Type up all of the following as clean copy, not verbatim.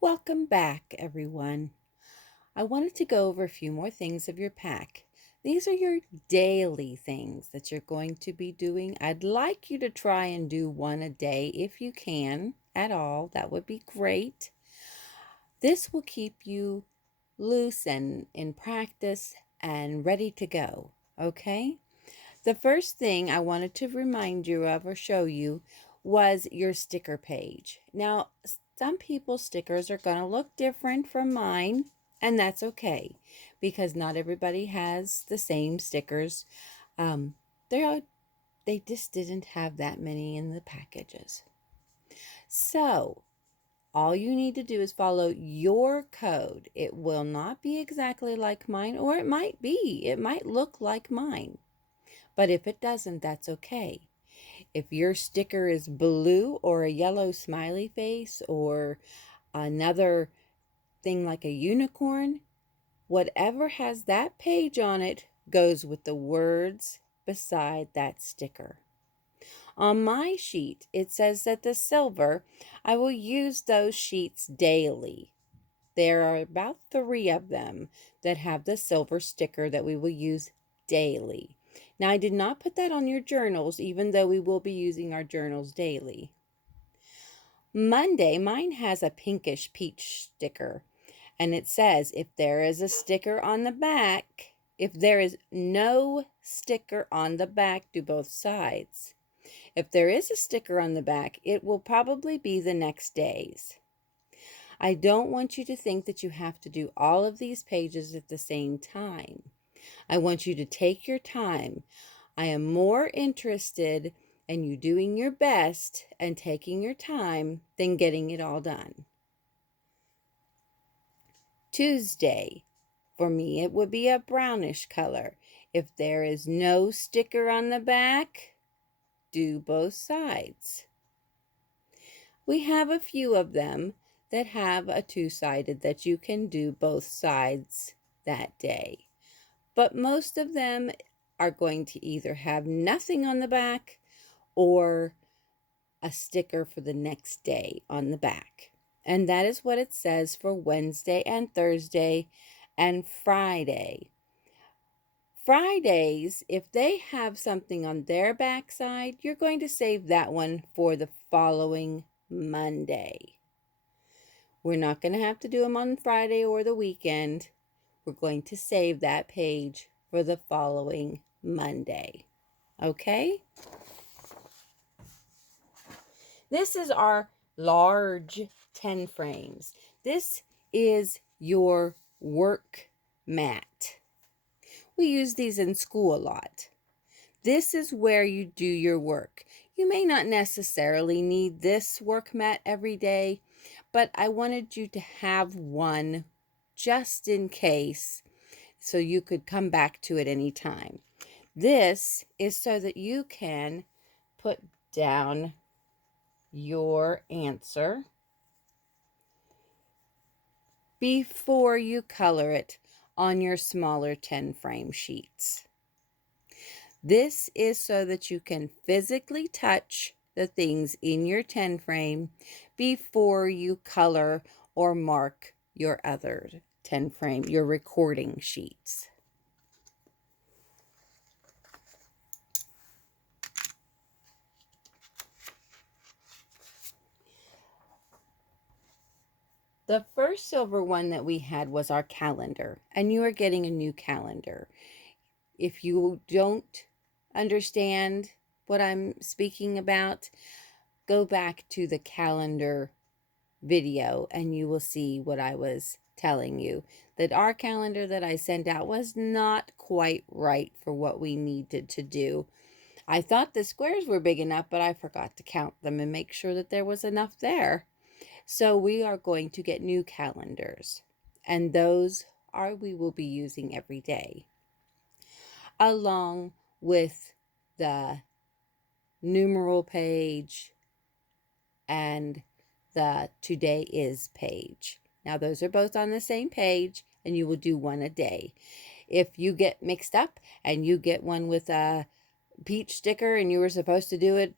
Welcome back, everyone. I wanted to go over a few more things of your pack. These are your daily things that you're going to be doing. I'd like you to try and do one a day if you can at all. That would be great. This will keep you loose and in practice and ready to go. Okay? The first thing I wanted to remind you of or show you was your sticker page. Now, some people's stickers are going to look different from mine, and that's okay because not everybody has the same stickers. Um, they just didn't have that many in the packages. So, all you need to do is follow your code. It will not be exactly like mine, or it might be. It might look like mine. But if it doesn't, that's okay. If your sticker is blue or a yellow smiley face or another thing like a unicorn, whatever has that page on it goes with the words beside that sticker. On my sheet, it says that the silver, I will use those sheets daily. There are about 3 of them that have the silver sticker that we will use daily. Now, I did not put that on your journals, even though we will be using our journals daily. Monday, mine has a pinkish peach sticker, and it says if there is a sticker on the back, if there is no sticker on the back, do both sides. If there is a sticker on the back, it will probably be the next day's. I don't want you to think that you have to do all of these pages at the same time. I want you to take your time. I am more interested in you doing your best and taking your time than getting it all done. Tuesday, for me, it would be a brownish color. If there is no sticker on the back, do both sides. We have a few of them that have a two-sided that you can do both sides that day. But most of them are going to either have nothing on the back or a sticker for the next day on the back. And that is what it says for Wednesday and Thursday and Friday. Fridays, if they have something on their backside, you're going to save that one for the following Monday. We're not going to have to do them on Friday or the weekend. We're going to save that page for the following Monday. Okay? This is our large 10 frames. This is your work mat. We use these in school a lot. This is where you do your work. You may not necessarily need this work mat every day, but I wanted you to have one just in case so you could come back to it anytime. This is so that you can put down your answer before you color it on your smaller 10 frame sheets. This is so that you can physically touch the things in your 10 frame before you color or mark your other 10 frame, your recording sheets. The first silver one that we had was our calendar, and you are getting a new calendar. If you don't understand what I'm speaking about, go back to the calendar video and you will see what I was telling you. That our calendar that I sent out was not quite right for what we needed to do. I thought the squares were big enough, but I forgot to count them and make sure that there was enough there. So we are going to get new calendars, and those are we will be using every day, along with the numeral page and the today is page. Now those are both on the same page, and you will do one a day. If you get mixed up and you get one with a peach sticker and you were supposed to do it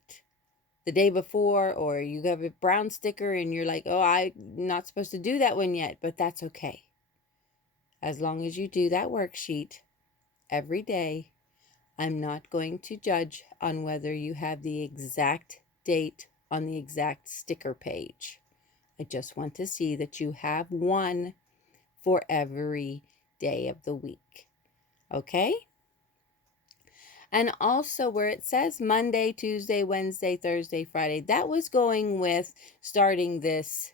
the day before, or you have a brown sticker and you're like, oh, I'm not supposed to do that one yet, but that's okay. As long as you do that worksheet every day, I'm not going to judge on whether you have the exact date on the exact sticker page. I just want to see that you have one for every day of the week. Okay? And also where it says Monday, Tuesday, Wednesday, Thursday, Friday, that was going with starting this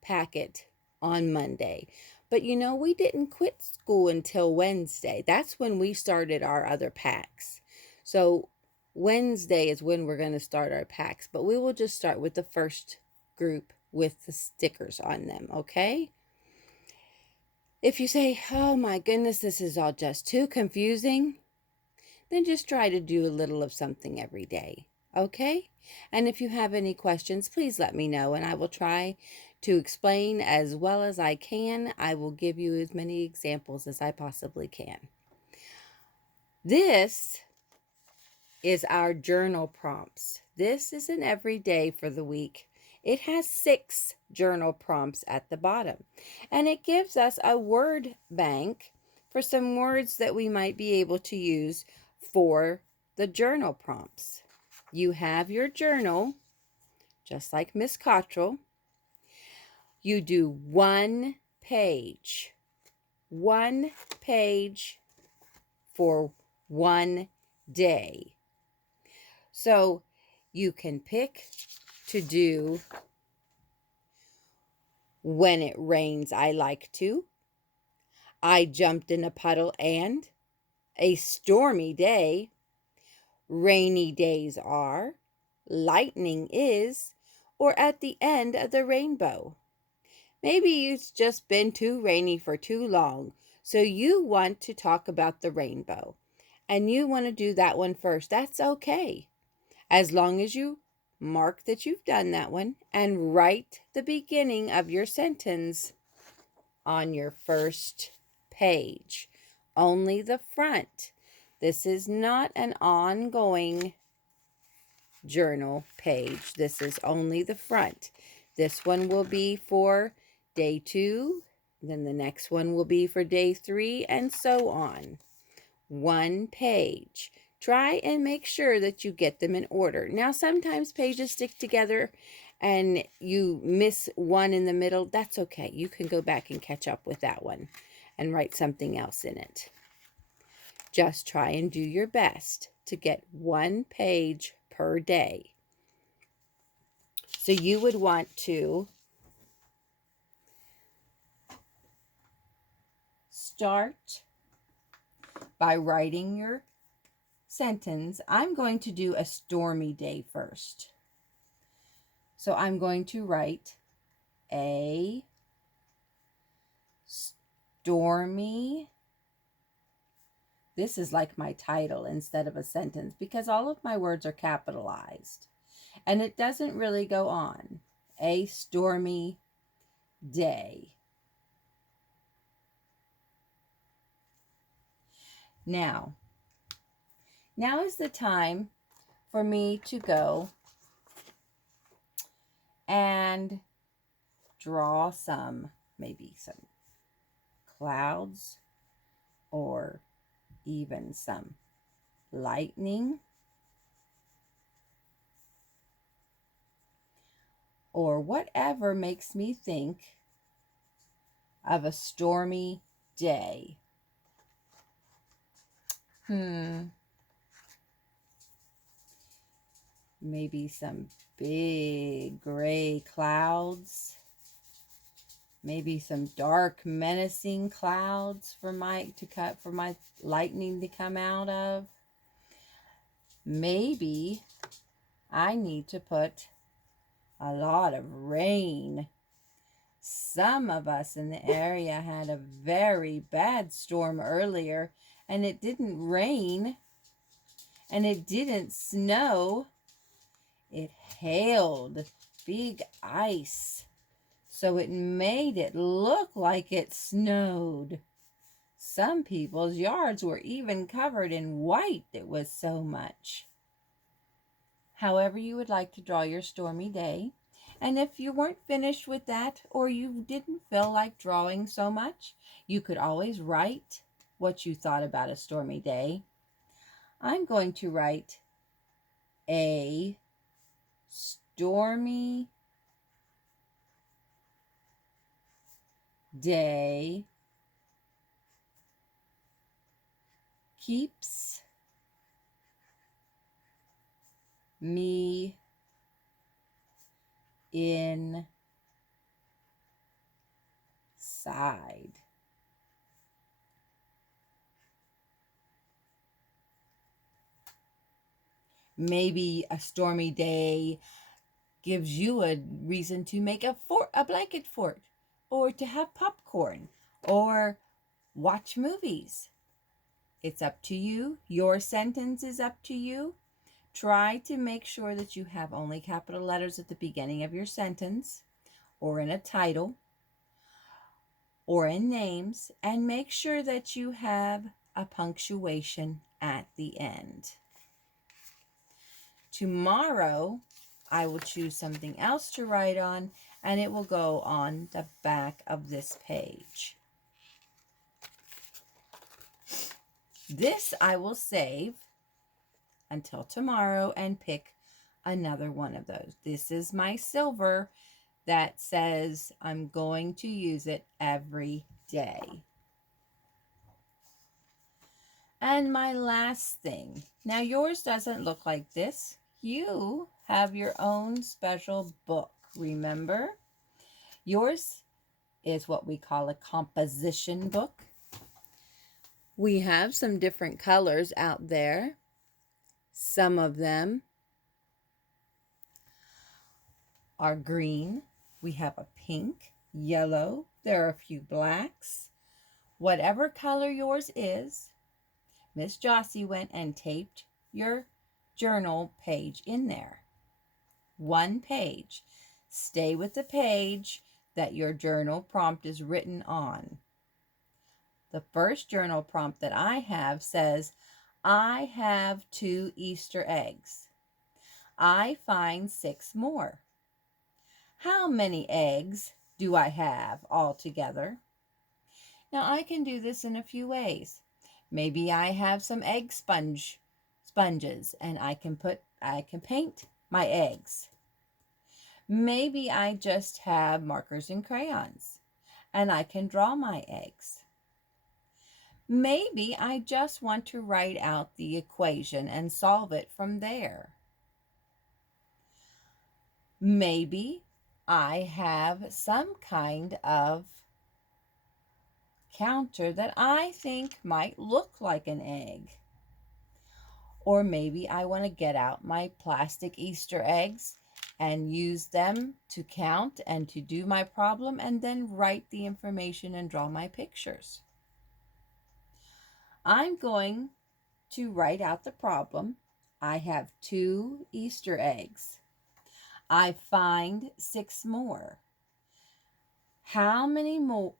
packet on Monday. But you know, we didn't quit school until Wednesday. That's when we started our other packs. So Wednesday is when we're going to start our packs, but we will just start with the first group with the stickers on them, okay? If you say, oh my goodness, this is all just too confusing, then just try to do a little of something every day, okay? And if you have any questions, please let me know, and I will try to explain as well as I can. I will give you as many examples as I possibly can. This is our journal prompts. This is an everyday for the week. It has 6 journal prompts at the bottom, and it gives us a word bank for some words that we might be able to use for the journal prompts. You have your journal, just like Miss Cottrell. You do one page for one day. So you can pick to do when it rains, I like to. I jumped in a puddle and a stormy day. Rainy days are. Lightning is. Or at the end of the rainbow. Maybe it's just been too rainy for too long, so you want to talk about the rainbow. And you want to do that one first. That's okay. As long as you mark that you've done that one and write the beginning of your sentence on your first page. Only the front. This is not an ongoing journal page. This is only the front. This one will be for day 2, then the next one will be for day 3, and so on. One page. Try and make sure that you get them in order. Now, sometimes pages stick together and you miss one in the middle. That's okay. You can go back and catch up with that one and write something else in it. Just try and do your best to get one page per day. So you would want to start by writing your sentence. I'm going to do a stormy day first. So I'm going to write a stormy. This is like my title instead of a sentence because all of my words are capitalized. And it doesn't really go on. A stormy day. Now is the time for me to go and draw maybe some clouds or even some lightning or whatever makes me think of a stormy day. Maybe some big gray clouds. Maybe some dark menacing clouds for my lightning to come out of. Maybe I need to put a lot of rain. Some of us in the area had a very bad storm earlier, and it didn't rain, and it didn't snow. It hailed, big ice, so it made it look like it snowed. Some people's yards were even covered in white. It was so much. however you would like to draw your stormy day. And if you weren't finished with that, or you didn't feel like drawing so much, you could always write what you thought about a stormy day. I'm going to write a stormy day keeps me inside. Maybe a stormy day gives you a reason to make a blanket fort, or to have popcorn, or watch movies. It's up to you. Your sentence is up to you. Try to make sure that you have only capital letters at the beginning of your sentence, or in a title, or in names, and make sure that you have a punctuation at the end. Tomorrow, I will choose something else to write on, and it will go on the back of this page. This I will save until tomorrow and pick another one of those. This is my silver that says I'm going to use it every day. And my last thing. Now yours doesn't look like this. You have your own special book, remember? Yours is what we call a composition book. We have some different colors out there. Some of them are green. We have a pink, yellow. There are a few blacks. Whatever color yours is, Miss Jossie went and taped your journal page in there. One page. Stay with the page that your journal prompt is written on. The first journal prompt that I have says, I have 2 Easter eggs. I find 6 more. How many eggs do I have altogether? Now I can do this in a few ways. Maybe I have some egg sponges and I can paint my eggs. Maybe I just have markers and crayons and I can draw my eggs. Maybe I just want to write out the equation and solve it from there. Maybe I have some kind of counter that I think might look like an egg. Or maybe I want to get out my plastic Easter eggs and use them to count and to do my problem, and then write the information and draw my pictures. I'm going to write out the problem. I have 2 Easter eggs. I find 6 more. How many more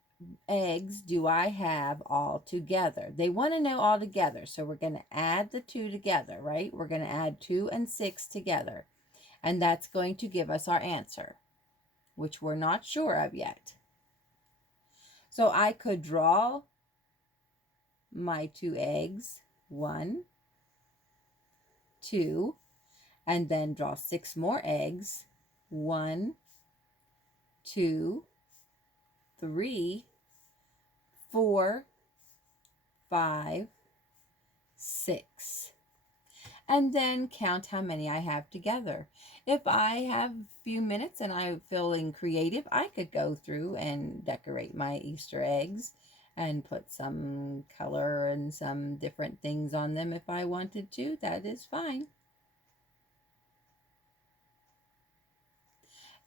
eggs do I have all together? They want to know all together, so we're going to add the 2 together, right? We're going to add 2 and 6 together, and that's going to give us our answer, which we're not sure of yet. So I could draw my 2 eggs, 1, 2, and then draw 6 more eggs, 1, 2, 3, 4, 5, 6. And then count how many I have together. If I have a few minutes and I'm feeling creative, I could go through and decorate my Easter eggs and put some color and some different things on them if I wanted to. That is fine.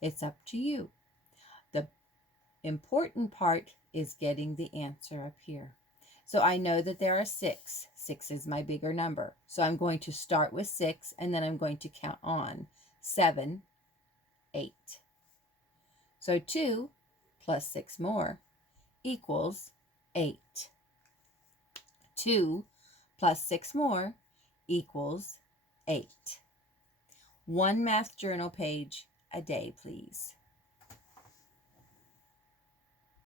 It's up to you. The important part is getting the answer up here. So I know that there are 6. 6 is my bigger number. So I'm going to start with 6, and then I'm going to count on 7, 8. So 2 plus 6 more equals 8. 2 plus 6 more equals 8. One math journal page a day, please.